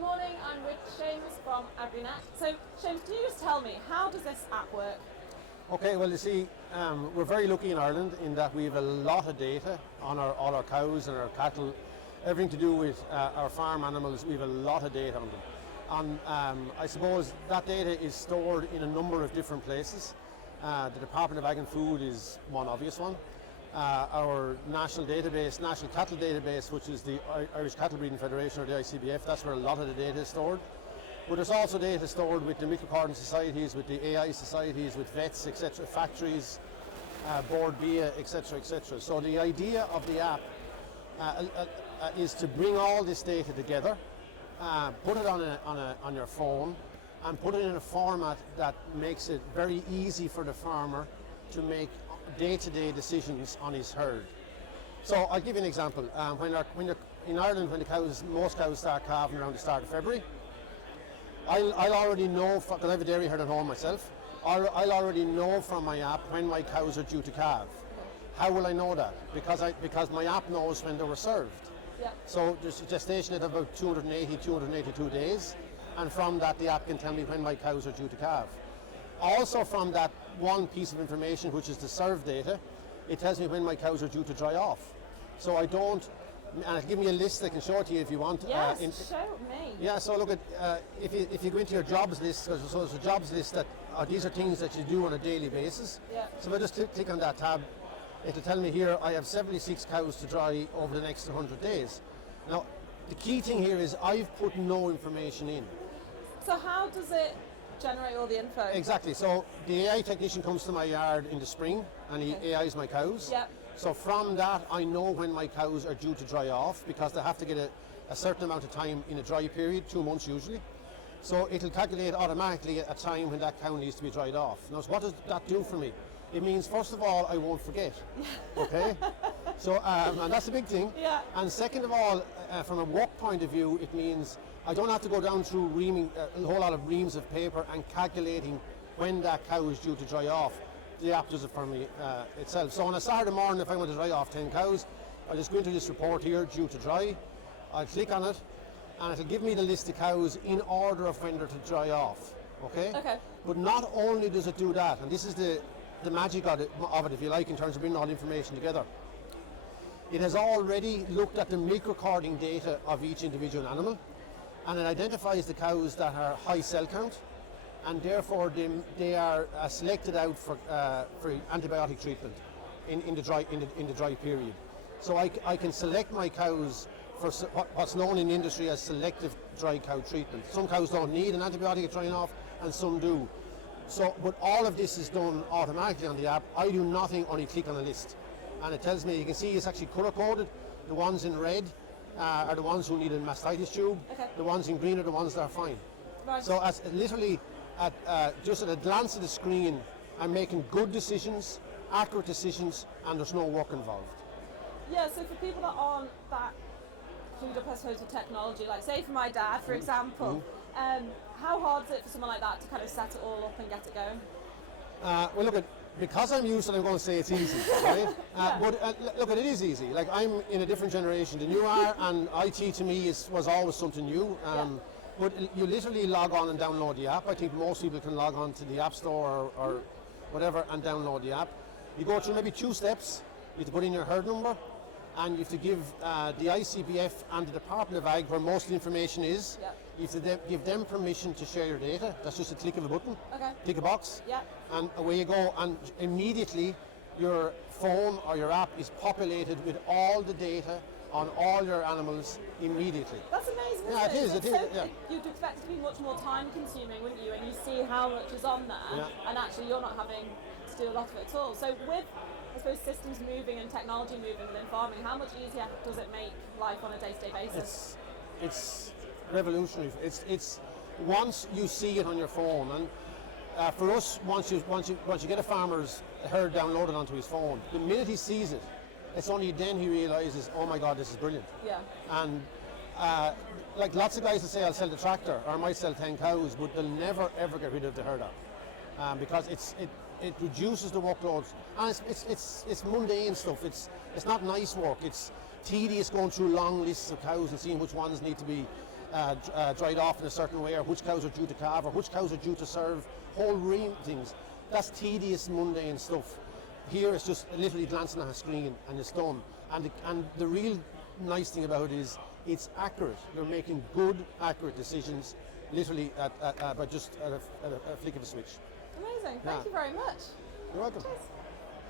Good morning, I'm with Seamus from AgriNet. So Seamus, can you just tell me, how does this app work? Okay, well you see, we're very lucky in Ireland in that we have a lot of data on all our cows and our cattle, everything to do with our farm animals. We have a lot of data on them. And I suppose that data is stored in a number of different places. The Department of Ag and Food is one obvious one. Our national database, National Cattle Database, which is the Irish Cattle Breeding Federation, or the ICBF, that's where a lot of the data is stored. But there's also data stored with the milk recording societies, with the AI societies, with vets, etc., factories, Board BIA, etc., etc. So the idea of the app is to bring all this data together, put it on your phone, and put it in a format that makes it very easy for the farmer to make day-to-day decisions on his herd. So I'll give you an example. When you're in Ireland, when most cows start calving around the start of February, I'll already know, because I have a dairy herd at home myself, I'll already know from my app when my cows are due to calve. How will I know that? Because my app knows when they were served. Yeah. So there's a gestation at about 282 days, and from that the app can tell me when my cows are due to calve. Also from that one piece of information, which is the serve data, it tells me when my cows are due to dry off. So I don't, and it'll give me a list I can show it to you if you want. Yes, show me. Yeah, so look at, if you go into your jobs list, so there's a jobs list that, these are things that you do on a daily basis. Yeah. So if I just click on that tab, it'll tell me here I have 76 cows to dry over the next 100 days. Now, the key thing here is I've put no information in. So how does it generate all the info? Exactly. So the AI technician comes to my yard in the spring and he AIs my cows. Yep. So from that I know when my cows are due to dry off, because they have to get a certain amount of time in a dry period, 2 months usually. So it'll calculate automatically a time when that cow needs to be dried off. Now, so what does that do for me? It means, first of all, I won't forget. Okay? So, and that's a big thing. Yeah. And second of all, from a work point of view, it means I don't have to go down through a whole lot of reams of paper and calculating when that cow is due to dry off. The app does it for me itself. So on a Saturday morning, if I want to dry off 10 cows, I just go into this report here, due to dry. I'll click on it, and it'll give me the list of cows in order of when they're to dry off. Okay? Okay. But not only does it do that, and this is the magic of it, if you like, in terms of bringing all the information together. It has already looked at the milk recording data of each individual animal, and it identifies the cows that are high cell count, and therefore they are selected out for antibiotic treatment in the dry period. So I can select my cows for what's known in the industry as selective dry cow treatment. Some cows don't need an antibiotic at drying off, and some do. So, but all of this is done automatically on the app. I do nothing, only click on a list, and it tells me. You can see it's actually color coded. The ones in red are the ones who need a mastitis tube. Okay. The ones in green are the ones that are fine. Right. So, as literally, just at a glance of the screen, I'm making good decisions, accurate decisions, and there's no work involved. Yeah, so for people that aren't that clued up, I suppose, with technology, like say for my dad, for example, how hard is it for someone like that to kind of set it all up and get it going? Well, look, because I'm used to it, I'm going to say it's easy, right? But look, it is easy. Like, I'm in a different generation than you are, and IT to me was always something new. But you literally log on and download the app. I think most people can log on to the App Store or whatever and download the app. You go through maybe 2 steps. You have to put in your herd number, and you have to give the ICBF and the Department of Ag, where most of the information is, you have to give them permission to share your data. That's just a click of a button. Okay. Click a box, Yeah. and away you go. And immediately your phone or your app is populated with all the data on all your animals immediately. That's amazing, isn't Yeah, it is. It's It is. so, Yeah. You'd expect it to be much more time consuming, wouldn't you? And you see how much is on there, and actually you're not having to do a lot of it at all. So with, I suppose, systems moving and technology moving within farming, how much easier does it make life on a day-to-day basis? It's revolutionary. It's once you see it on your phone, and for us, once you get a farmer's herd downloaded onto his phone, the minute he sees it, it's only then he realizes, oh my God, this is brilliant. Yeah. And like lots of guys that say I'll sell the tractor or I might sell 10 cows, but they'll never ever get rid of the HerdApp because it reduces the workloads, and it's mundane stuff. It's not nice work. It's tedious going through long lists of cows and seeing which ones need to be dried off in a certain way, or which cows are due to calve, or which cows are due to serve, whole range of things. That's tedious, mundane stuff. Here it's just literally glancing at a screen and it's done. And the real nice thing about it is it's accurate. You're making good, accurate decisions, literally by just at a flick of a switch. Amazing. Thank you very much. You're welcome. Cheers.